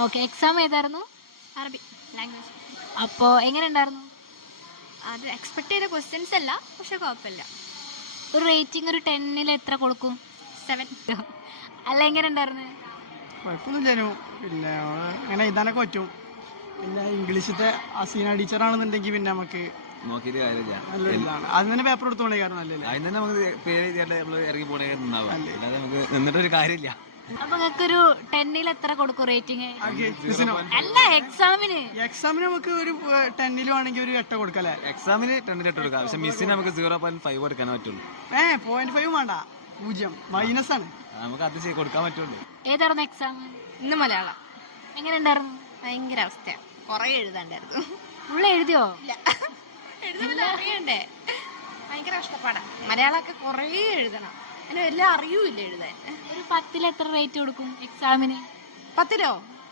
Okay, exam ഏതായിരുന്നു? അറബി language. അപ്പോൾ എങ്ങനെ ഉണ്ടായിരുന്നു? അത് എക്സ്പെക്ട് ചെയ്ത ക്വസ്റ്റ്യൻസ് അല്ല, പക്ഷെ കുഴപ്പമില്ല. ഒരു റേറ്റിംഗ് ഒരു 10ൽ എത്ര കൊടുക്കും? 7. അല്ല, എങ്ങനെ ഉണ്ടായിരുന്നു? കുഴപ്പമൊന്നുമില്ലേനു. പിന്നെ ഇങ്ങനെ എഴുതാനൊക്കെ പറ്റും. പിന്നെ ഇംഗ്ലീഷത്തെ അസീന ടീച്ചറാണെന്നുണ്ടെങ്കിൽ പിന്നെ നമുക്ക് നോക്കിയിട്ട് കാര്യമില്ല. നല്ലൊരു ഇതാണ്. അതിന് തന്നെ പേപ്പർ എടുത്തോളേ കാരണം നല്ലല്ലേ. അതിന് തന്നെ നമുക്ക് പേര് എഴുതിയാലേ നമ്മൾ ഇറങ്ങി പോണേ നിന്നാവാം, അല്ലാതെ നമുക്ക് നിന്നിട്ടൊരു കാര്യമില്ല. അപ്പൊ നിങ്ങൾക്കൊരു 10ൽ എത്ര കൊടുക്കും റേറ്റിംഗ്? അല്ല, എക്സാമിന് നമുക്ക് ഒരു 10ൽ ആണെങ്കിൽ ഒരു 8 കൊടുക്കല്ലേ. എക്സാമിന് 10 കൊടുക്കാം, പക്ഷെ മിസ്സിന് നമുക്ക് 0.5 കൊടുക്കാനേ പറ്റുള്ളൂ. 0.5 വേണ്ട, 0 മൈനസ് ആണ്. നമുക്ക് അത് കൊടുക്കാൻ പറ്റുള്ളൂ. ഏതായിരുന്നു എക്സാം? ഇന്ന് മലയാളം. എങ്ങനെ ഉണ്ടായിരുന്നു? ഭയങ്കര അവസ്ഥ, കൊറേ എഴുതാണ്ടായിരുന്നു. ഫുള്ള് എഴുതിയോ? ഇല്ല, എഴുതുന്നില്ല, അറിയണ്ടേ. ഭയങ്കര കഷ്ടപ്പാടാ. മലയാളമൊക്കെ കൊറേ എഴുതണം, അങ്ങനെ എല്ലാം അറിയൂല്ല എഴുതാൻ. ഒരു 10ൽ എത്ര റേറ്റ് കൊടുക്കും എക്സാമിന്? 10ലോ